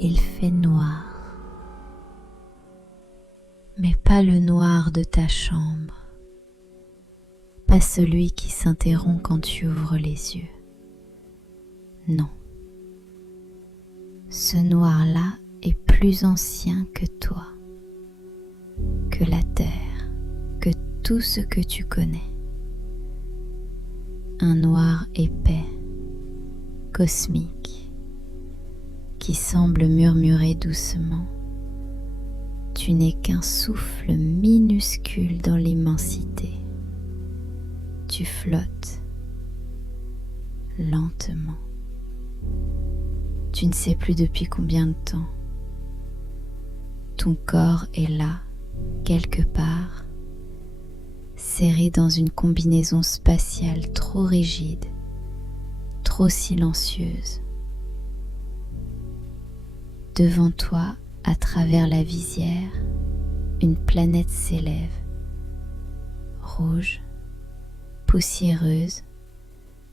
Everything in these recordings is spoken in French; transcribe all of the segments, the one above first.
il fait noir. Mais pas le noir de ta chambre, pas celui qui s'interrompt quand tu ouvres les yeux. Non. Ce noir-là est plus ancien que toi, que la terre, que tout ce que tu connais. Un noir épais, cosmique, qui semble murmurer doucement. Tu n'es qu'un souffle minuscule dans l'immensité. Tu flottes lentement. Tu ne sais plus depuis combien de temps. Ton corps est là, quelque part, serré dans une combinaison spatiale trop rigide, trop silencieuse. Devant toi, à travers la visière, une planète s'élève, rouge, poussiéreuse,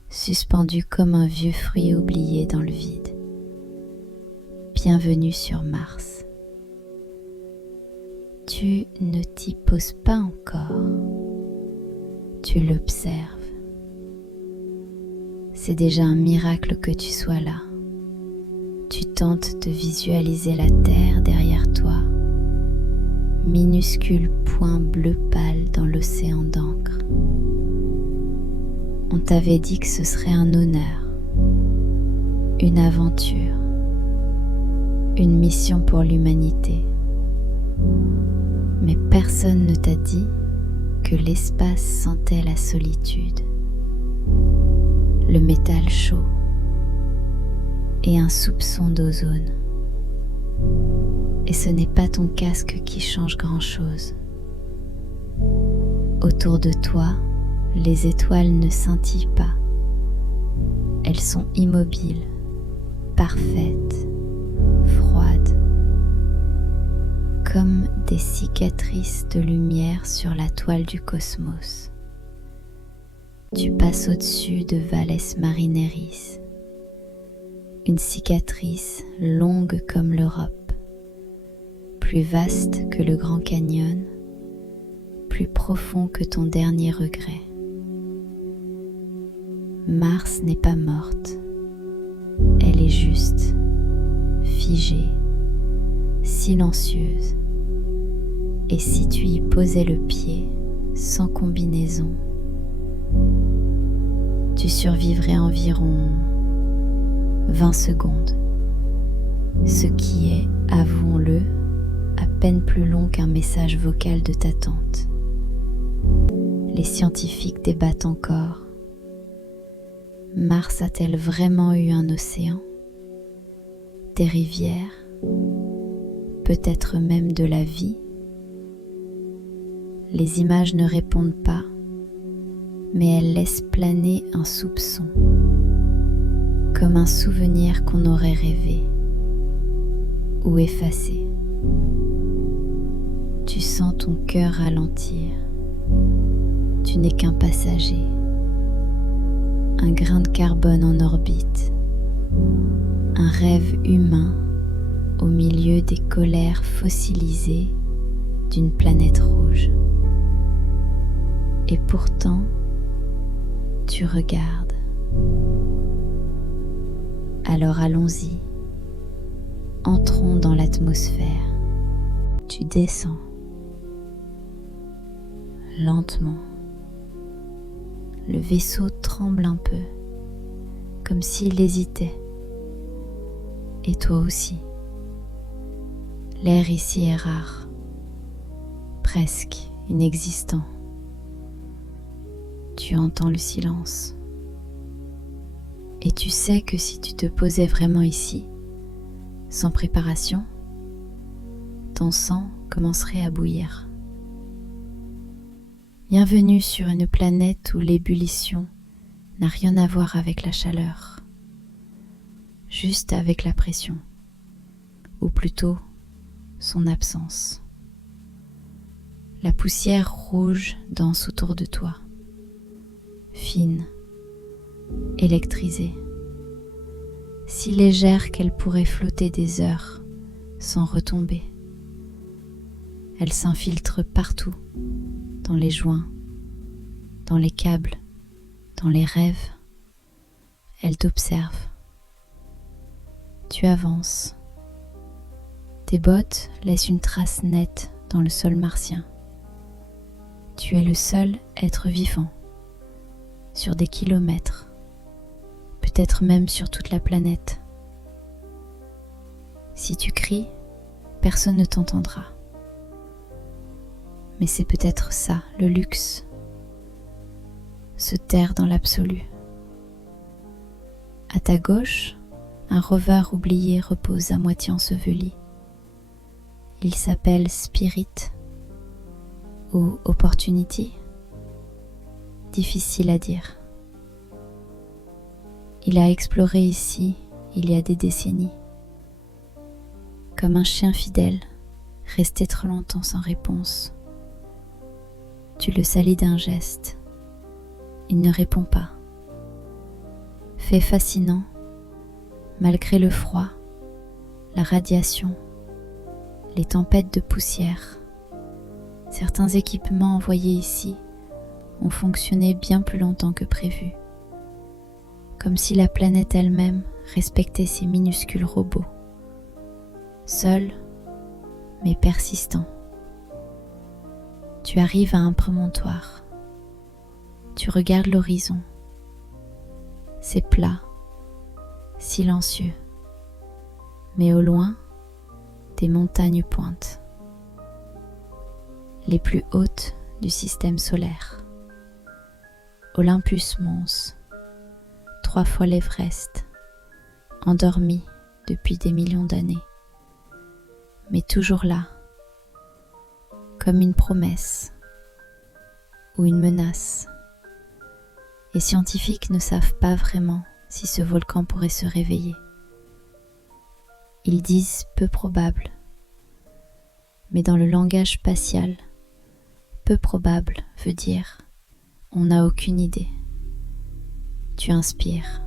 suspendue comme un vieux fruit oublié dans le vide. Bienvenue sur Mars. Tu ne t'y poses pas encore, tu l'observes. C'est déjà un miracle que tu sois là. Tu tentes de visualiser la Terre derrière toi, minuscule point bleu pâle dans l'océan d'encre. On t'avait dit que ce serait un honneur, une aventure, une mission pour l'humanité. Mais personne ne t'a dit que l'espace sentait la solitude, le métal chaud et un soupçon d'ozone. Et ce n'est pas ton casque qui change grand-chose. Autour de toi, les étoiles ne scintillent pas. Elles sont immobiles, parfaites, froides, comme des cicatrices de lumière sur la toile du cosmos. Tu passes au-dessus de Valles Marineris, une cicatrice longue comme l'Europe, plus vaste que le Grand Canyon, plus profond que ton dernier regret. Mars n'est pas morte, elle est juste, figée, silencieuse. Et si tu y posais le pied, sans combinaison, tu survivrais environ 20 secondes, ce qui est, avouons-le, à peine plus long qu'un message vocal de ta tante. Les scientifiques débattent encore. Mars a-t-elle vraiment eu un océan, des rivières, peut-être même de la vie? Les images ne répondent pas, mais elles laissent planer un soupçon, comme un souvenir qu'on aurait rêvé ou effacé. Tu sens ton cœur ralentir. Tu n'es qu'un passager, un grain de carbone en orbite, un rêve humain au milieu des colères fossilisées d'une planète rouge. Et pourtant, tu regardes. Alors allons-y, entrons dans l'atmosphère. Tu descends lentement. Le vaisseau tremble un peu, comme s'il hésitait. Et toi aussi. L'air ici est rare, presque inexistant. Tu entends le silence. Et tu sais que si tu te posais vraiment ici, sans préparation, ton sang commencerait à bouillir. Bienvenue sur une planète où l'ébullition n'a rien à voir avec la chaleur, juste avec la pression, ou plutôt son absence. La poussière rouge danse autour de toi, fine, électrisée, si légère qu'elle pourrait flotter des heures sans retomber. Elle s'infiltre partout, dans les joints, dans les câbles, dans les rêves. Elle t'observe. Tu avances. Tes bottes laissent une trace nette dans le sol martien. Tu es le seul être vivant, sur des kilomètres, peut-être même sur toute la planète. Si tu cries, personne ne t'entendra. Mais c'est peut-être ça, le luxe, se taire dans l'absolu. À ta gauche, un rover oublié repose à moitié enseveli. Il s'appelle Spirit ou Opportunity, difficile à dire. Il a exploré ici il y a des décennies. Comme un chien fidèle, resté trop longtemps sans réponse. Tu le salis d'un geste. Il ne répond pas. Fait fascinant, malgré le froid, la radiation, les tempêtes de poussière, certains équipements envoyés ici ont fonctionné bien plus longtemps que prévu, comme si la planète elle-même respectait ces minuscules robots, seuls mais persistants. Tu arrives à un promontoire, tu regardes l'horizon, c'est plat, silencieux, mais au loin, des montagnes pointent, les plus hautes du système solaire. Olympus Mons, 3 fois l'Everest, endormi depuis des millions d'années, mais toujours là, comme une promesse ou une menace. Les scientifiques ne savent pas vraiment si ce volcan pourrait se réveiller. Ils disent peu probable, mais dans le langage spatial, peu probable veut dire on n'a aucune idée. Tu inspires.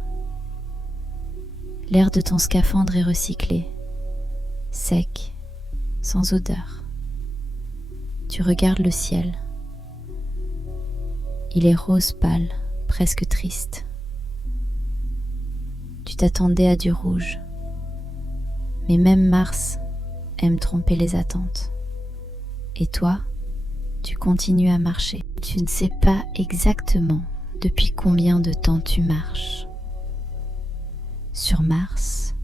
L'air de ton scaphandre est recyclé, sec, sans odeur. Tu regardes le ciel. Il est rose pâle, presque triste. Tu t'attendais à du rouge. Mais même Mars aime tromper les attentes. Et toi, tu continues à marcher. Tu ne sais pas exactement depuis combien de temps tu marches. Sur Mars,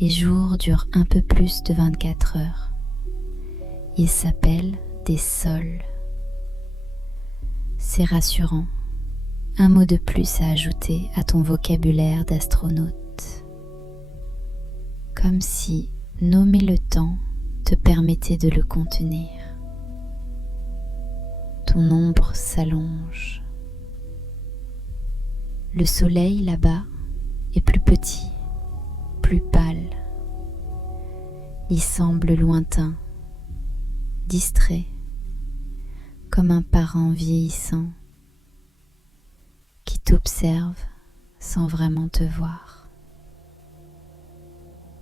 les jours durent un peu plus de 24 heures. Ils s'appellent des sols. C'est rassurant. Un mot de plus à ajouter à ton vocabulaire d'astronaute. Comme si nommer le temps te permettait de le contenir. Ton ombre s'allonge. Le soleil là-bas est plus petit, plus pâle. Il semble lointain, distrait, comme un parent vieillissant qui t'observe sans vraiment te voir.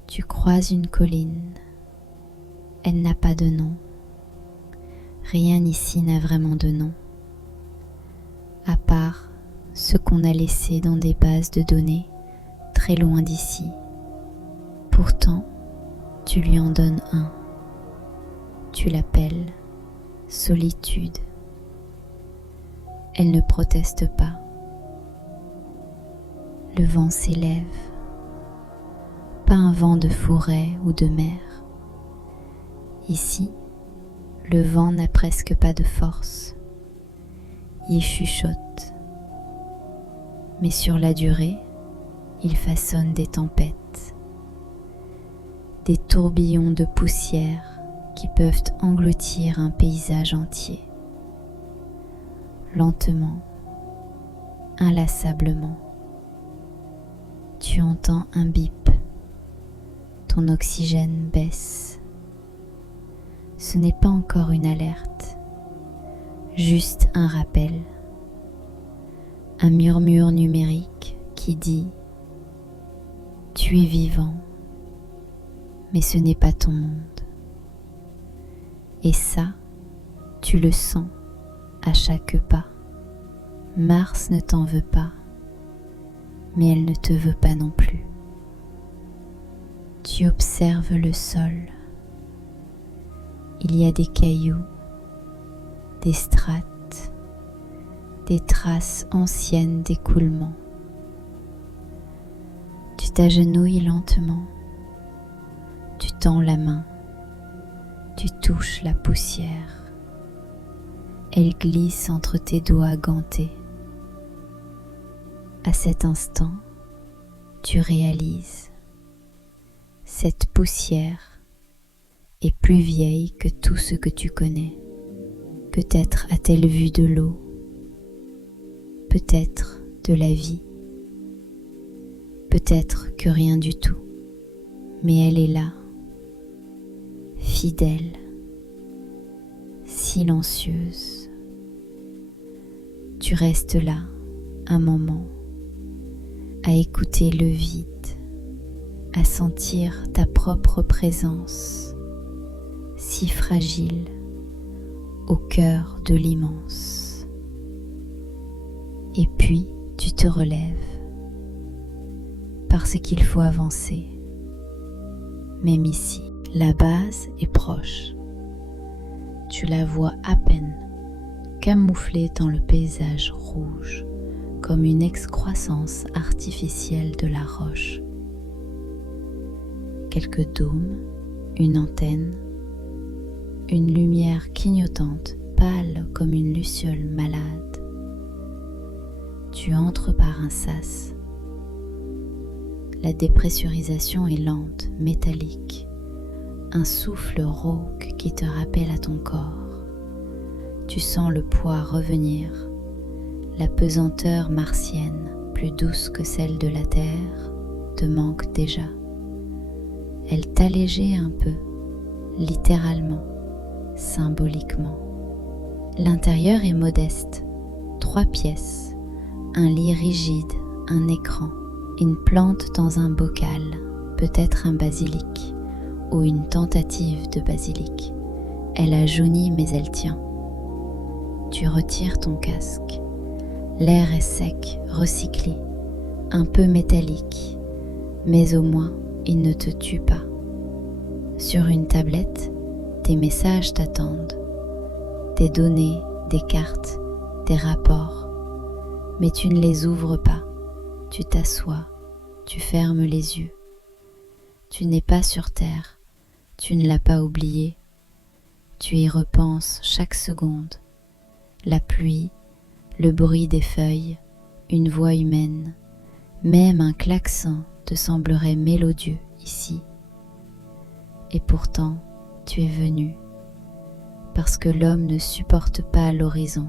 Tu croises une colline. Elle n'a pas de nom. Rien ici n'a vraiment de nom, à part ce qu'on a laissé dans des bases de données très loin d'ici. Pourtant, tu lui en donnes un. Tu l'appelles solitude. Elle ne proteste pas. Le vent s'élève. Pas un vent de forêt ou de mer. Ici, le vent n'a presque pas de force. Il chuchote. Mais sur la durée, il façonne des tempêtes. Des tourbillons de poussière qui peuvent engloutir un paysage entier. Lentement, inlassablement, tu entends un bip. Ton oxygène baisse. Ce n'est pas encore une alerte, juste un rappel. Un murmure numérique qui dit Tu es vivant, mais ce n'est pas ton monde. Et ça, tu le sens à chaque pas. Mars ne t'en veut pas, mais elle ne te veut pas non plus. Tu observes le sol. Il y a des cailloux, des strates, des traces anciennes d'écoulement. Tu t'agenouilles lentement. Tu tends la main. Tu touches la poussière. Elle glisse entre tes doigts gantés. À cet instant, tu réalises, cette poussière est plus vieille que tout ce que tu connais. Peut-être a-t-elle vu de l'eau, peut-être de la vie, peut-être que rien du tout, mais elle est là, fidèle, silencieuse. Tu restes là un moment, à écouter le vide, à sentir ta propre présence, si fragile, au cœur de l'immense. Et puis tu te relèves, parce qu'il faut avancer. Même ici, la base est proche. Tu la vois à peine, camouflée dans le paysage rouge, comme une excroissance artificielle de la roche. Quelques dômes, une antenne, une lumière clignotante, pâle comme une luciole malade. Tu entres par un sas. La dépressurisation est lente, métallique, un souffle rauque qui te rappelle à ton corps. Tu sens le poids revenir, la pesanteur martienne, plus douce que celle de la terre, te manque déjà. Elle t'allégeait un peu, littéralement, symboliquement. L'intérieur est modeste, 3 pièces, un lit rigide, un écran, une plante dans un bocal, peut-être un basilic, ou une tentative de basilic. Elle a jauni mais elle tient. Tu retires ton casque. L'air est sec, recyclé, un peu métallique, mais au moins il ne te tue pas. Sur une tablette, tes messages t'attendent, des données, des cartes, des rapports, mais tu ne les ouvres pas. Tu t'assois, tu fermes les yeux. Tu n'es pas sur terre, tu ne l'as pas oublié. Tu y repenses chaque seconde. La pluie, le bruit des feuilles, une voix humaine, même un klaxon te semblerait mélodieux ici. Et pourtant, tu es venu, parce que l'homme ne supporte pas l'horizon.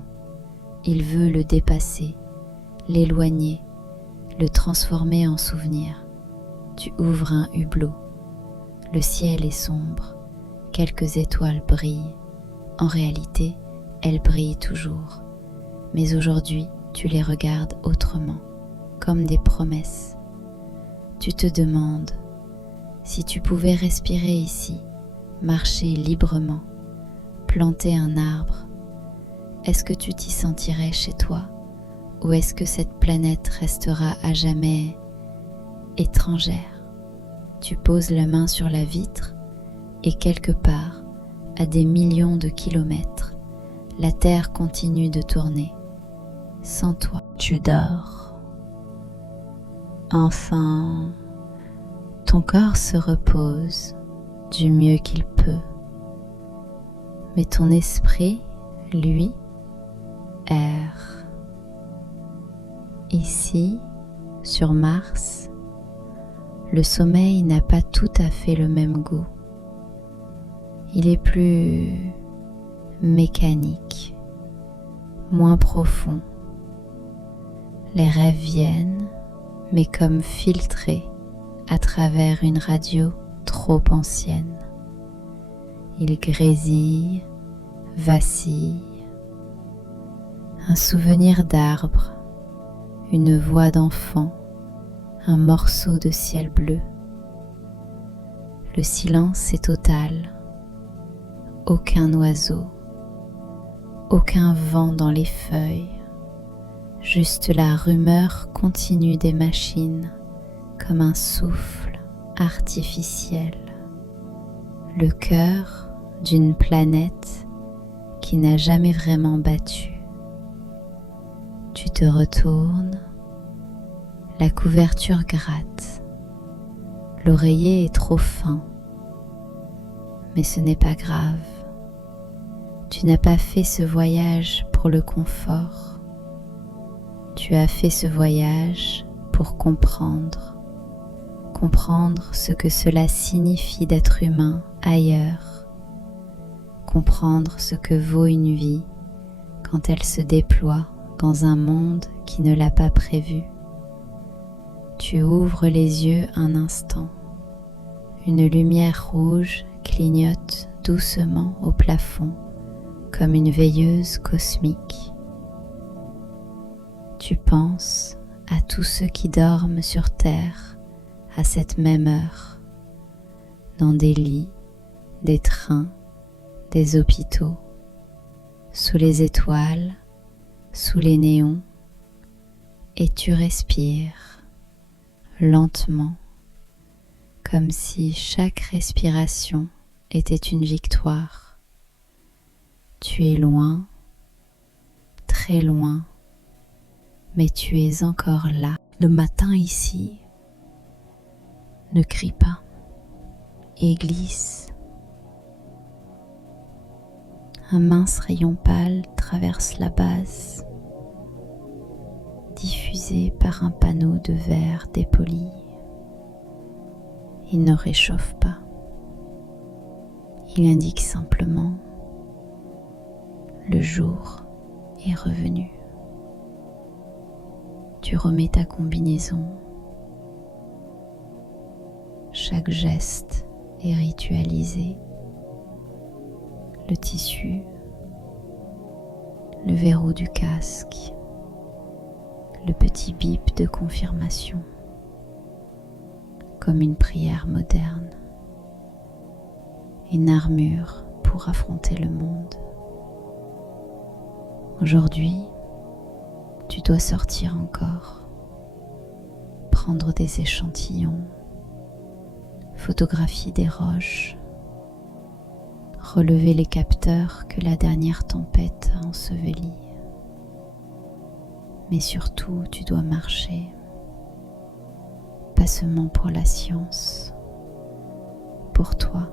Il veut le dépasser, l'éloigner, le transformer en souvenir. Tu ouvres un hublot. Le ciel est sombre. Quelques étoiles brillent. En réalité, elles brillent toujours. Mais aujourd'hui, tu les regardes autrement, comme des promesses. Tu te demandes, si tu pouvais respirer ici, marcher librement, planter un arbre, est-ce que tu t'y sentirais chez toi? Ou est-ce que cette planète restera à jamais étrangère? Tu poses la main sur la vitre et quelque part, à des millions de kilomètres, la Terre continue de tourner. Sans toi, tu dors. Enfin, ton corps se repose du mieux qu'il peut. Mais ton esprit, lui, erre. Ici, sur Mars, le sommeil n'a pas tout à fait le même goût. Il est plus mécanique, moins profond. Les rêves viennent, mais comme filtrés à travers une radio trop ancienne. Ils grésillent, vacillent. Un souvenir d'arbre, une voix d'enfant, un morceau de ciel bleu. Le silence est total, aucun oiseau, aucun vent dans les feuilles, juste la rumeur continue des machines comme un souffle artificiel, le cœur d'une planète qui n'a jamais vraiment battu. Tu te retournes, la couverture gratte, l'oreiller est trop fin, mais ce n'est pas grave. Tu n'as pas fait ce voyage pour le confort, tu as fait ce voyage pour comprendre ce que cela signifie d'être humain ailleurs, comprendre ce que vaut une vie quand elle se déploie dans un monde qui ne l'a pas prévu. Tu ouvres les yeux un instant. Une lumière rouge clignote doucement au plafond comme une veilleuse cosmique. Tu penses à tous ceux qui dorment sur Terre à cette même heure, dans des lits, des trains, des hôpitaux, sous les étoiles, sous les néons, et tu respires lentement, comme si chaque respiration était une victoire. Tu es loin, très loin, mais tu es encore là. Le matin ici, ne crie pas et glisse. Un mince rayon pâle traverse la base, diffusé par un panneau de verre dépoli. Il ne réchauffe pas. Il indique simplement: le jour est revenu. Tu remets ta combinaison. Chaque geste est ritualisé. Le tissu, le verrou du casque, le petit bip de confirmation, comme une prière moderne, une armure pour affronter le monde. Aujourd'hui, tu dois sortir encore, prendre des échantillons, photographier des roches, relever les capteurs que la dernière tempête a ensevelis. Mais surtout, tu dois marcher, pas seulement pour la science, pour toi,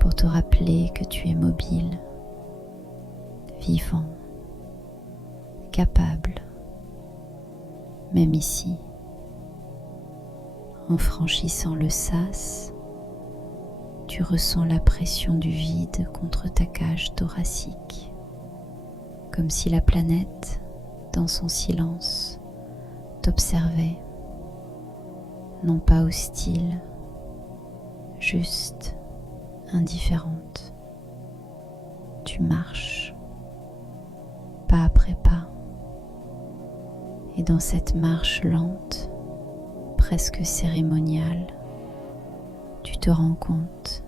pour te rappeler que tu es mobile, vivant, capable, même ici. En franchissant le sas, tu ressens la pression du vide contre ta cage thoracique, comme si la planète, dans son silence, t'observait, non pas hostile, juste indifférente. Tu marches, pas après pas, et dans cette marche lente, presque cérémoniale, tu te rends compte,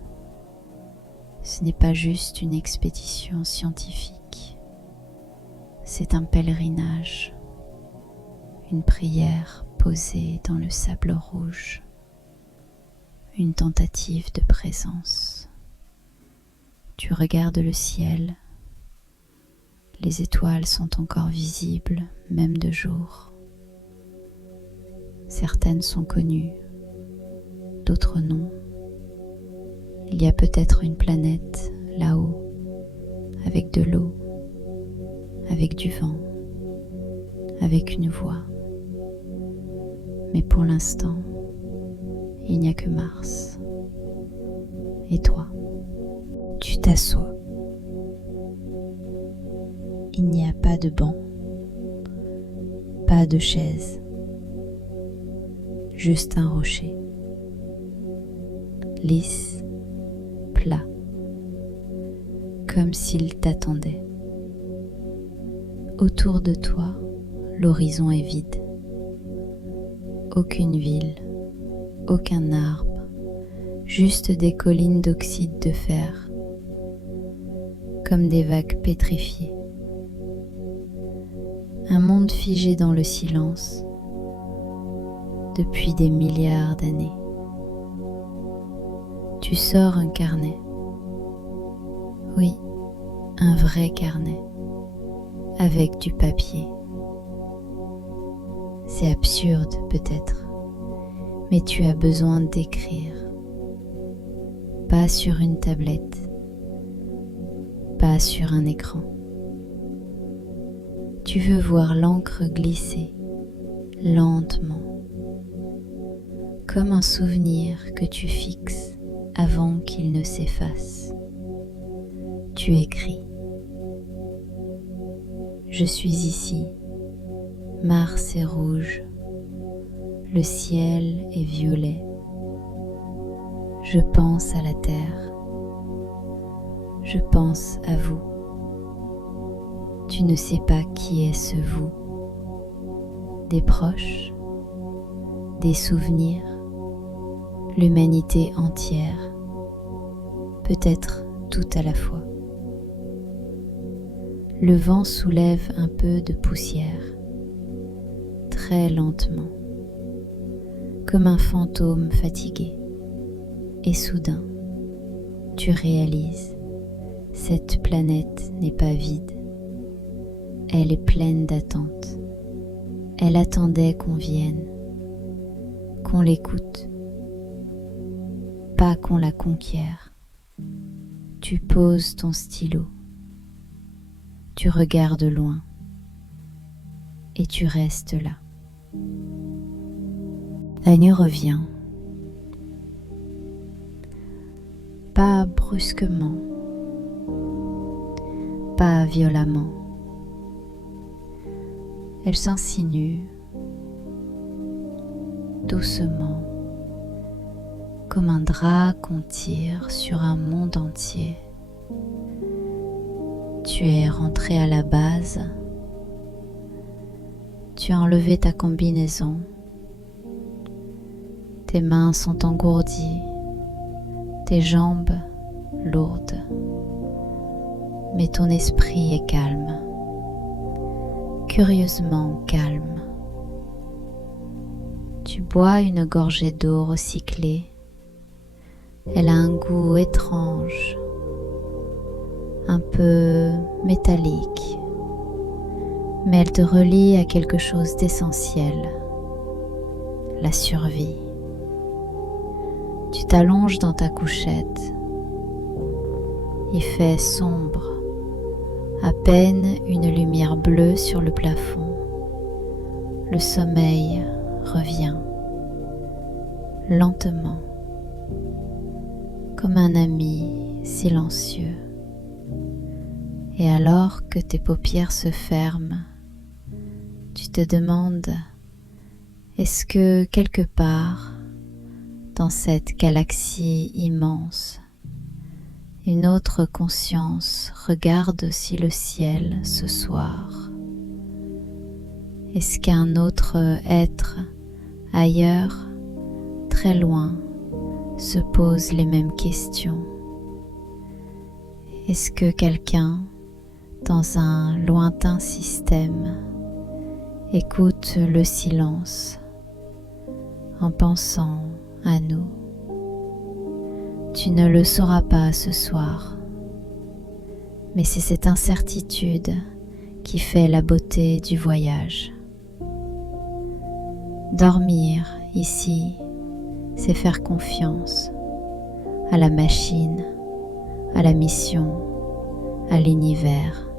ce n'est pas juste une expédition scientifique, c'est un pèlerinage, une prière posée dans le sable rouge, une tentative de présence. Tu regardes le ciel, les étoiles sont encore visibles, même de jour. Certaines sont connues, d'autres non. Il y a peut-être une planète là-haut, avec de l'eau, avec du vent, avec une voix. Mais pour l'instant, il n'y a que Mars. Et toi, tu t'assois. Il n'y a pas de banc, pas de chaise, juste un rocher, lisse, plat, comme s'il t'attendait. Autour de toi, l'horizon est vide. aucune ville, aucun arbre, juste des collines d'oxyde de fer, comme des vagues pétrifiées. Un monde figé dans le silence depuis des milliards d'années. Tu sors un carnet. Oui, un vrai carnet, avec du papier. C'est absurde peut-être, mais tu as besoin d'écrire. Pas sur une tablette, pas sur un écran. Tu veux voir l'encre glisser lentement, comme un souvenir que tu fixes avant qu'il ne s'efface. Tu écris. Je suis ici, Mars est rouge, le ciel est violet. Je pense à la terre, je pense à vous. Tu ne sais pas qui est ce vous. Des proches, des souvenirs, l'humanité entière, peut-être tout à la fois. Le vent soulève un peu de poussière, très lentement, comme un fantôme fatigué. Et soudain, tu réalises, cette planète n'est pas vide. Elle est pleine d'attentes. Elle attendait qu'on vienne, qu'on l'écoute, pas qu'on la conquiert. Tu poses ton stylo, tu regardes loin et tu restes là. La nuit revient, pas brusquement, pas violemment. Elle s'insinue doucement, comme un drap qu'on tire sur un monde entier. Tu es rentré à la base, tu as enlevé ta combinaison, tes mains sont engourdies, tes jambes lourdes, mais ton esprit est calme, curieusement calme. Tu bois une gorgée d'eau recyclée, elle a un goût étrange, un peu métallique, mais elle te relie à quelque chose d'essentiel, la survie. Tu t'allonges dans ta couchette, il fait sombre, à peine une lumière bleue sur le plafond. Le sommeil revient, lentement, comme un ami silencieux. Et alors que tes paupières se ferment, tu te demandes, est-ce que quelque part, dans cette galaxie immense, une autre conscience regarde aussi le ciel ce soir? Est-ce qu'un autre être, ailleurs, très loin, se pose les mêmes questions? Est-ce que quelqu'un, dans un lointain système, écoute le silence en pensant à nous? Tu ne le sauras pas ce soir, mais c'est cette incertitude qui fait la beauté du voyage. Dormir ici, c'est faire confiance à la machine, à la mission, à l'univers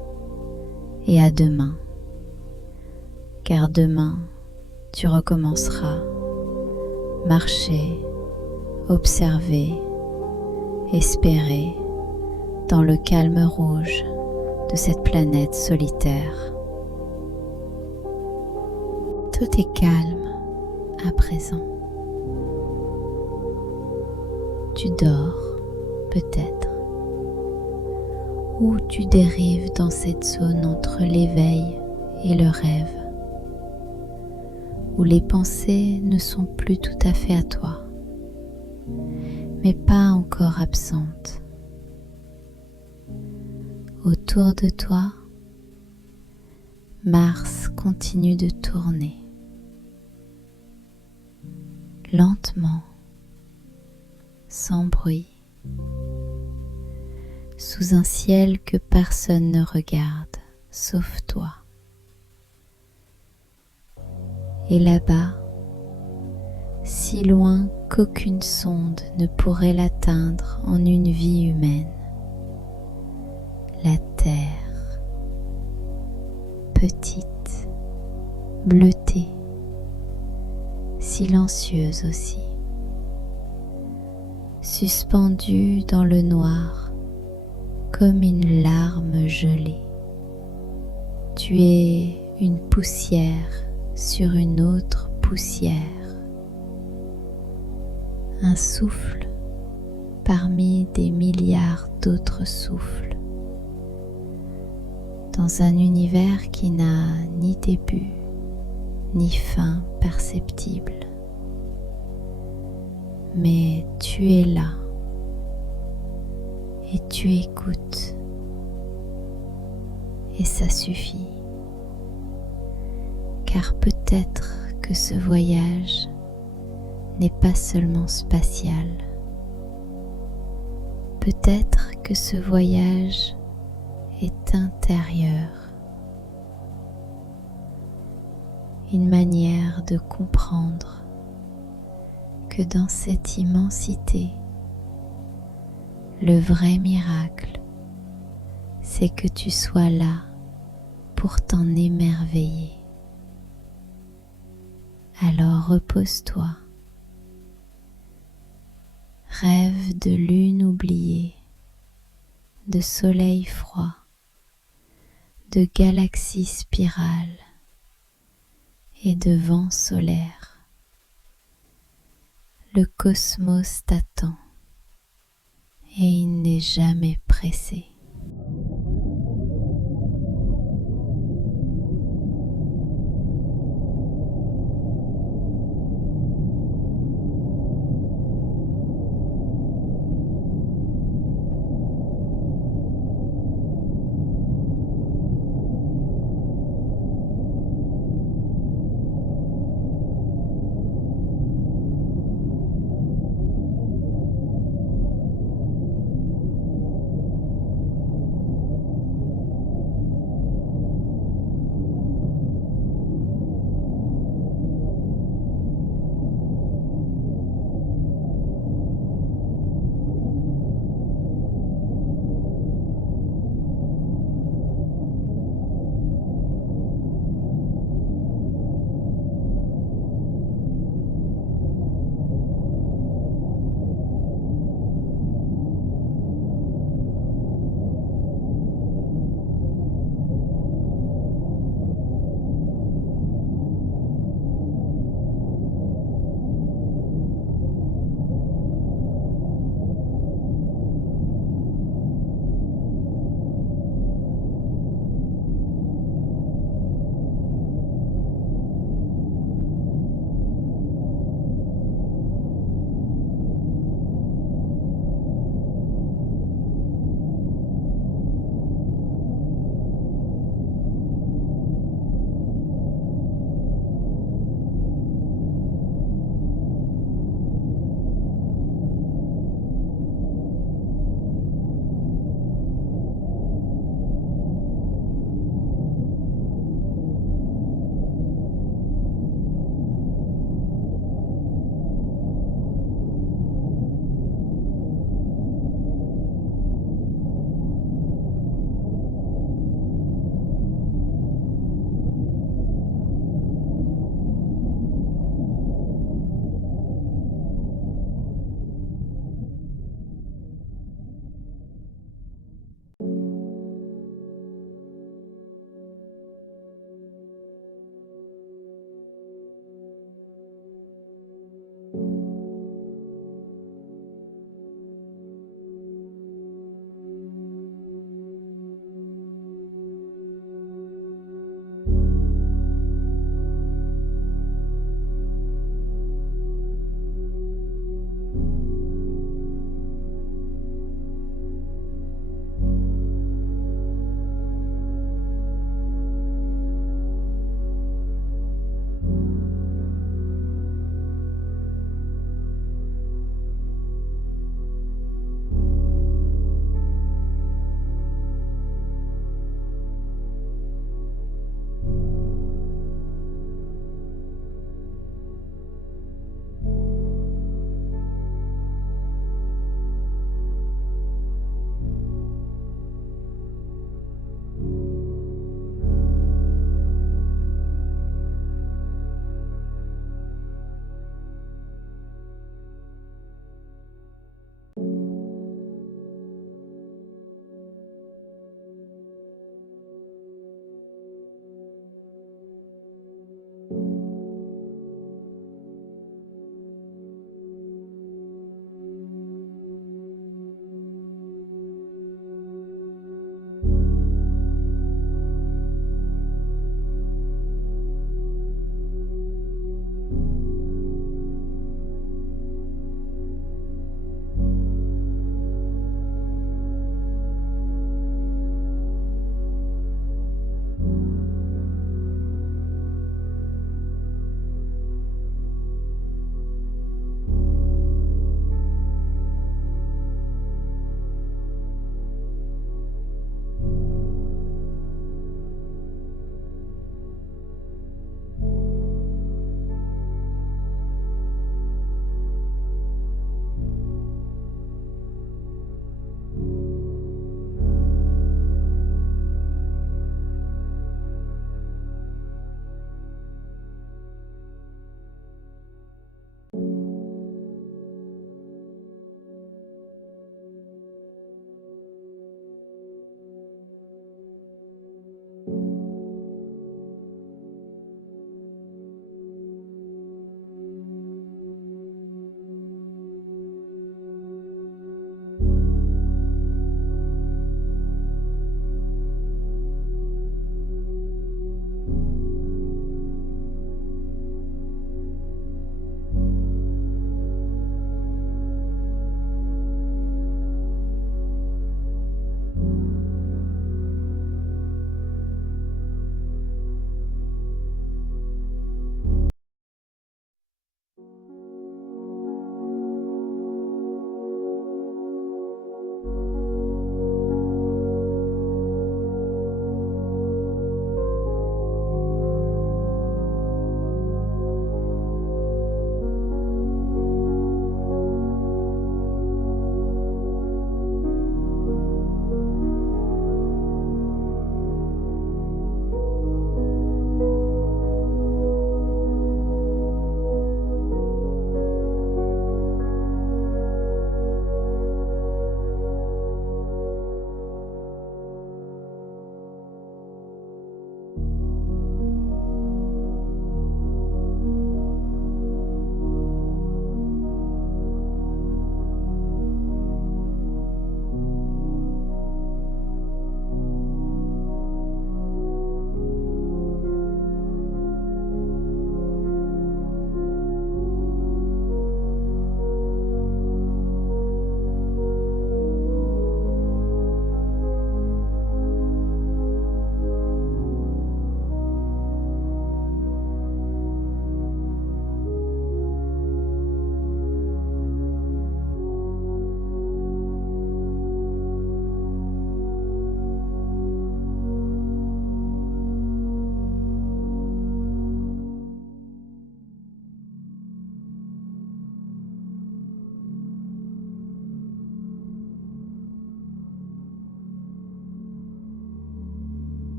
et à demain. Car demain, tu recommenceras. Marcher, observer, espérer dans le calme rouge de cette planète solitaire. Tout est calme à présent. Tu dors peut-être, ou tu dérives dans cette zone entre l'éveil et le rêve, où les pensées ne sont plus tout à fait à toi, mais pas encore absentes. Autour de toi, Mars continue de tourner, lentement, sans bruit, sous un ciel que personne ne regarde, sauf toi. Et là-bas, si loin qu'aucune sonde ne pourrait l'atteindre en une vie humaine, la Terre, petite, bleutée, silencieuse aussi, suspendue dans le noir comme une larme gelée. Tu es une poussière sur une autre poussière, un souffle parmi des milliards d'autres souffles, dans un univers qui n'a ni début ni fin perceptible. Mais tu es là et tu écoutes et ça suffit, car peut-être que ce voyage n'est pas seulement spatial. Peut-être que ce voyage est intérieur, une manière de comprendre que dans cette immensité, le vrai miracle, c'est que tu sois là pour t'en émerveiller. Alors repose-toi, rêve de lune oubliée, de soleil froid, de galaxies spirales et de vents solaires. Le cosmos t'attend et il n'est jamais pressé.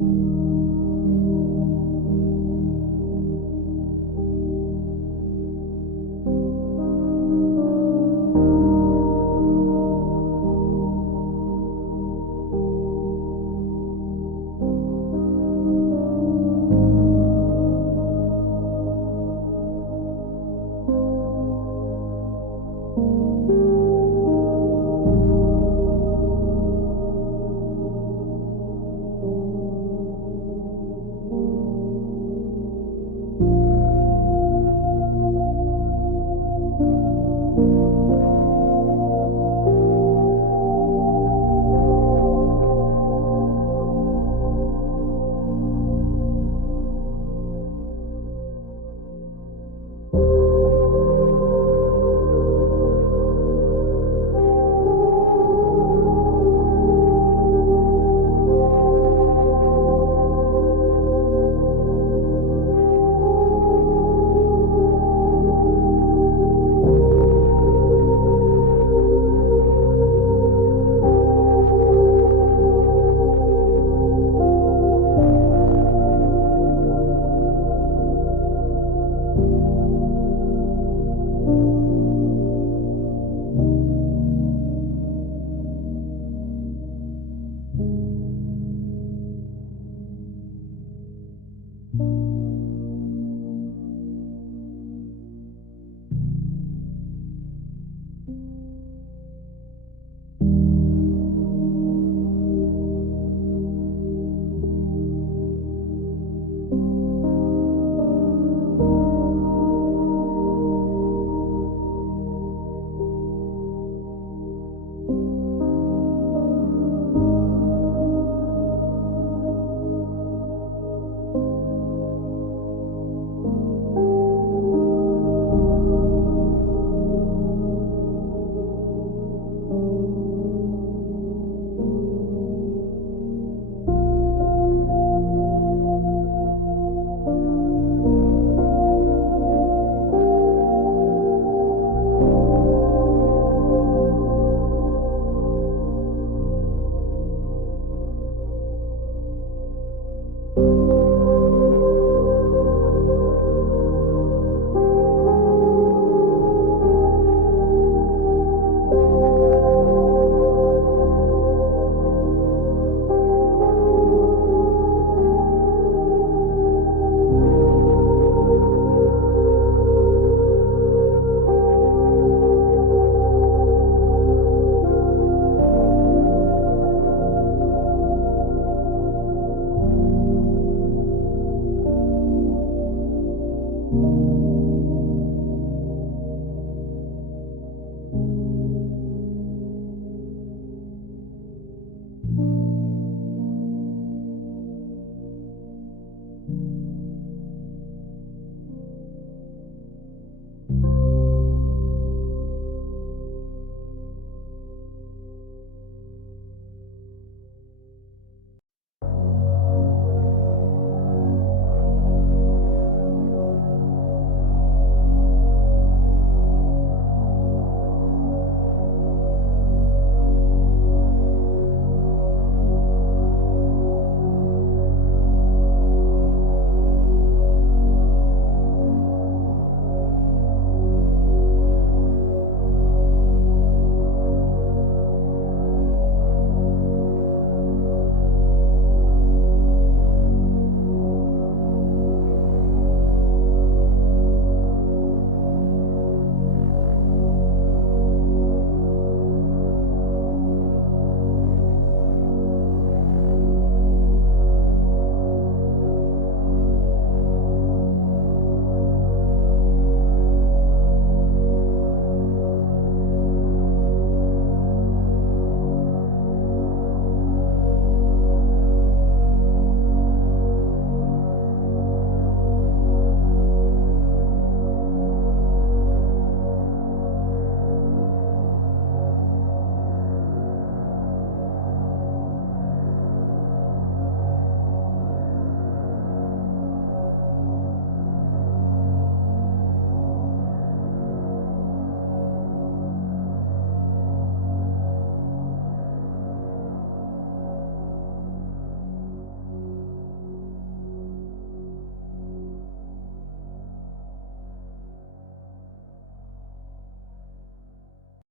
Thank